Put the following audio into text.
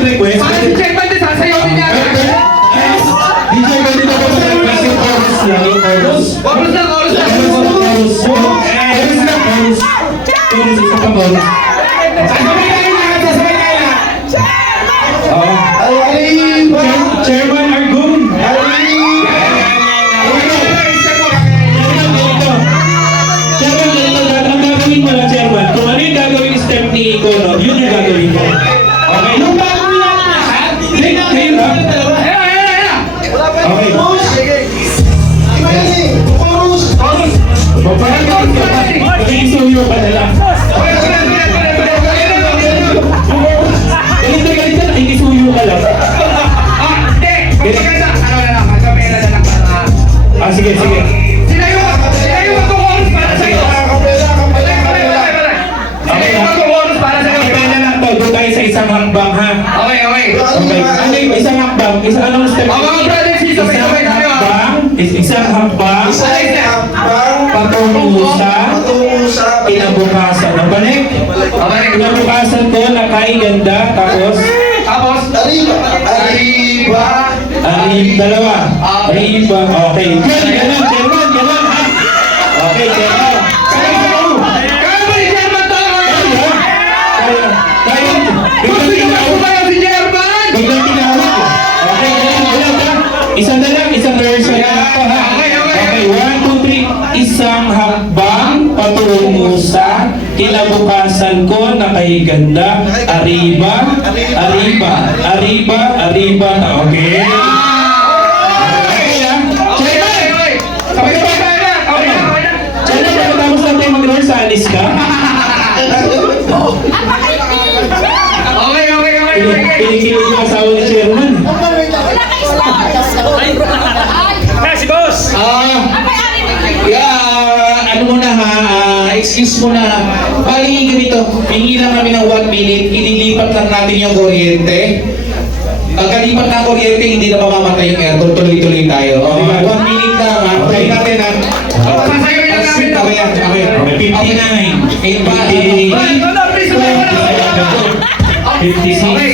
mag-request. Para si Chairman din, sasayaw din niya. DJ, pwede na ba mag-request yung chorus lang? Yung chorus. Chorus lang, chorus lang. Chorus. Chorus lang, chorus. Chorus, isa pa chorus. Sasabay kayo na, sasabay kayo na. Chairman Argun. Chairman, ang gagawin mo lang, Chairman. Kung ano yung gagawin step ni Ikono, yun yung gagawin mo. Okay? Yung bago nila na lahat, hindi na Kayo lang. Okay. Magpapagisuyo pa nila. Ganito na, ikisuyo ka lang. Sige. Sinayo itong oras para sa'yo. Sinayo itong oras para sa'yo. Kaya na lang to, doon tayo sa isang hakbang, ha? Okay. Okay. Ano yung isang hakbang? Anong step? Mga brothers, sabay tayo. Isang hakbang. Patungo sa kinabukasan. Ang balik? Kinabukasan ko, nakaiganda, tapos? Dalawa. Arriba. Okay. Ganun. Ha? Okay, Chairman. Kaya ba si Chairman to? Gusto nyo magsumayaw si Chairman? Biglang tinawag. Okay, ganun, ha? Isang version na ito, ha? Okay, 1, 2, 3. Isang hakbang patungo sa kinabukasan ko nakahiganda. Arriba. Okay. Chairman, pagkatapos lang tayo mag-rehearse, alis ka? Pinikilig yung asawa ni Chairman. Si boss! Ano mo na ha, excuse mo na. Bali ganito, hingi lang kami ng 1 minute, ililipat lang natin yung kuryente. Pagkalipat ng kuryente, hindi na mamamatay yung aircon, tuloy-tuloy tayo. Okay ba? 1 minute lang ha, try natin ha. Sasayaw lang namin. Okay. 59. 58. 56. Okay.